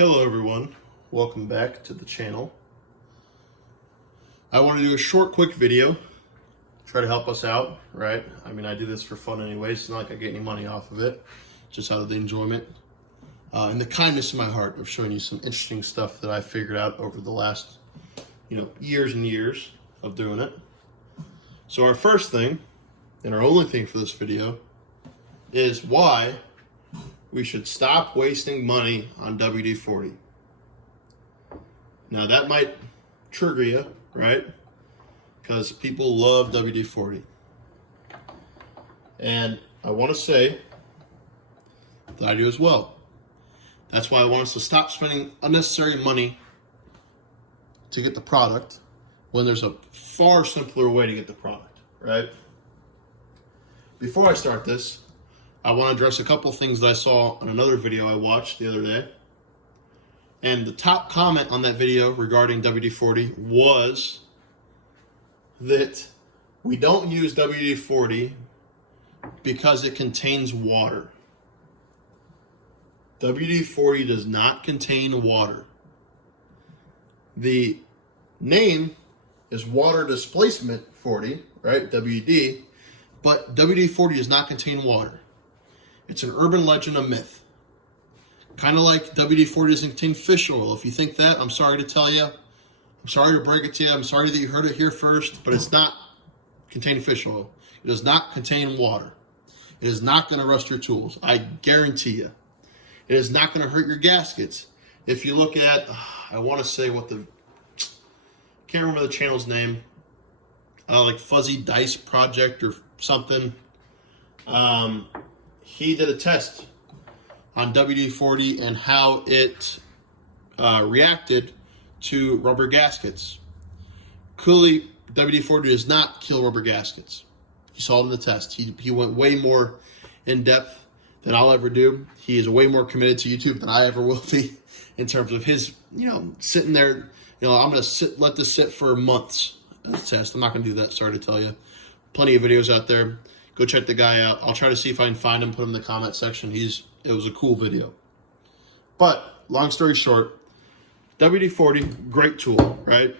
Hello everyone, welcome back to the channel. I want to do a short quick video, try to help us out, right? I mean, I do this for fun anyways, it's not like I get any money off of it, just out of the enjoyment and the kindness in my heart of showing you some interesting stuff that I figured out over the last, years and years of doing it. So our first thing, and our only thing for this video, is why we should stop wasting money on WD-40. Now that might trigger you, right? Because people love WD-40. And I want to say that I do as well. That's why I want us to stop spending unnecessary money to get the product when there's a far simpler way to get the product, right? Before I start this, I want to address a couple things that I saw on another video I watched the other day. And the top comment on that video regarding WD-40 was that we don't use WD-40 because it contains water. WD-40 does not contain water. The name is water displacement 40, right? WD, but WD-40 does not contain water. It's an urban legend, a myth. Kind of like WD-40 doesn't contain fish oil. If you think that, I'm sorry to tell you. I'm sorry to break it to you. I'm sorry that you heard it here first, but it's not containing fish oil. It does not contain water. It is not going to rust your tools. I guarantee you. It is not going to hurt your gaskets. If you look at, I want to say can't remember the channel's name, like Fuzzy Dice Project or something. He did a test on WD-40 and how it reacted to rubber gaskets. Clearly, WD-40 does not kill rubber gaskets. He saw it in the test. He went way more in depth than I'll ever do. He is way more committed to YouTube than I ever will be in terms of his, sitting there. I'm going to let this sit for months as a test. I'm not going to do that, sorry to tell you. Plenty of videos out there. Go check the guy out. I'll try to see if I can find him, put him in the comment section. It was a cool video. But long story short, WD-40, great tool, right?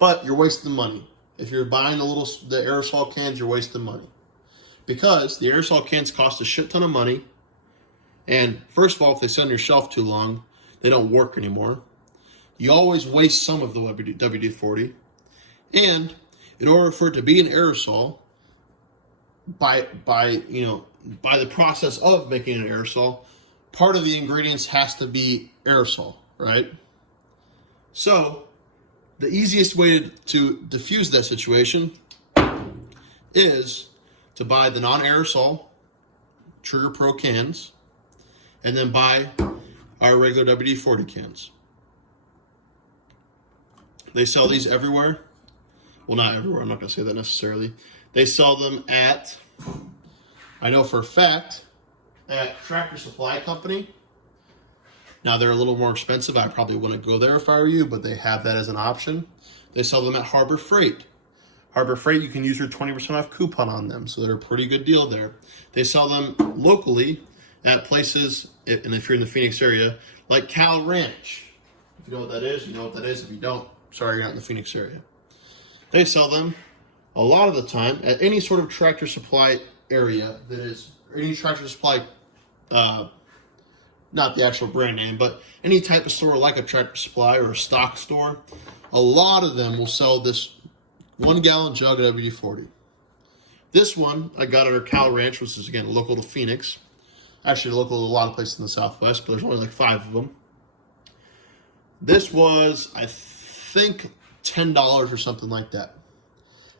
But you're wasting money. If you're buying the aerosol cans, you're wasting money. Because the aerosol cans cost a shit ton of money. And first of all, if they sit on your shelf too long, they don't work anymore. You always waste some of the WD-40. And in order for it to be an aerosol, by the process of making an aerosol, part of the ingredients has to be aerosol, right? So the easiest way to diffuse that situation is to buy the non-aerosol Trigger Pro cans and then buy our regular WD-40 cans. They sell these everywhere. Well, not everywhere, I'm not going to say that necessarily. They sell them at, I know for a fact, at Tractor Supply Company. Now they're a little more expensive. I probably wouldn't go there if I were you, but they have that as an option. They sell them at Harbor Freight. Harbor Freight, you can use your 20% off coupon on them, so they're a pretty good deal there. They sell them locally at places, and if you're in the Phoenix area, like Cal Ranch. If you know what that is, you know what that is. If you don't, sorry, you're not in the Phoenix area. They sell them a lot of the time at any sort of Tractor Supply area that is, any Tractor Supply, not the actual brand name, but any type of store like a Tractor Supply or a stock store, a lot of them will sell this 1 gallon jug of WD-40. This one I got at our Cal Ranch, which is again local to Phoenix. Actually local to a lot of places in the Southwest, but there's only like 5 of them. This was, I think, $10 or something like that.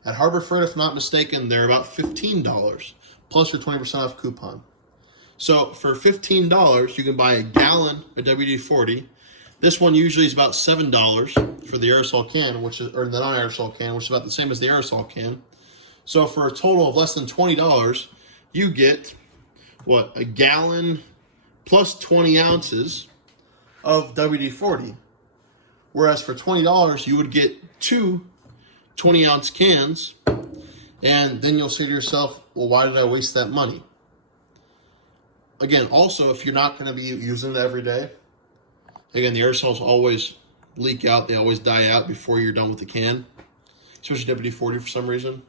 At Harbor Freight, if I'm not mistaken, they're about $15 plus your 20% off coupon. So for $15, you can buy a gallon of WD-40. This one usually is about $7 for the aerosol can, or the non-aerosol can, which is about the same as the aerosol can. So for a total of less than $20, you get a gallon plus 20 ounces of WD-40. Whereas for $20, you would get 2 20-ounce cans, and then you'll say to yourself, well, why did I waste that money? Again, also, if you're not going to be using it every day, Again, the aerosols always leak out. They always die out before you're done with the can, especially WD-40 for some reason.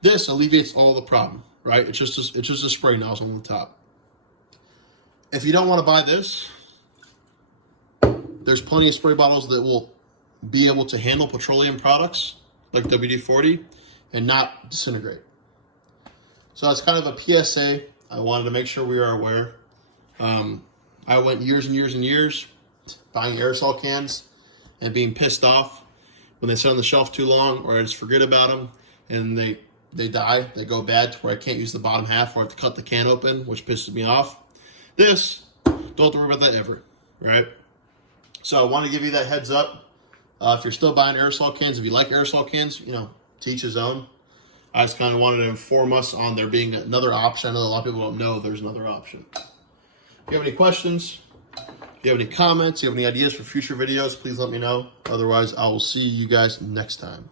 This alleviates all the problem, right? It's just a spray nozzle on the top. If you don't want to buy this, there's plenty of spray bottles that will be able to handle petroleum products like WD-40 and not disintegrate. So that's kind of a PSA. I wanted to make sure we are aware. I went years and years and years buying aerosol cans and being pissed off when they sit on the shelf too long, or I just forget about them and they die, they go bad to where I can't use the bottom half or I have to cut the can open, which pisses me off. This, don't have to worry about that ever, right? So I want to give you that heads up. If you're still buying aerosol cans, if you like aerosol cans, you know, to each his own. I just kind of wanted to inform us on there being another option. I know a lot of people don't know there's another option. If you have any questions, if you have any comments, you have any ideas for future videos, please let me know. Otherwise, I will see you guys next time.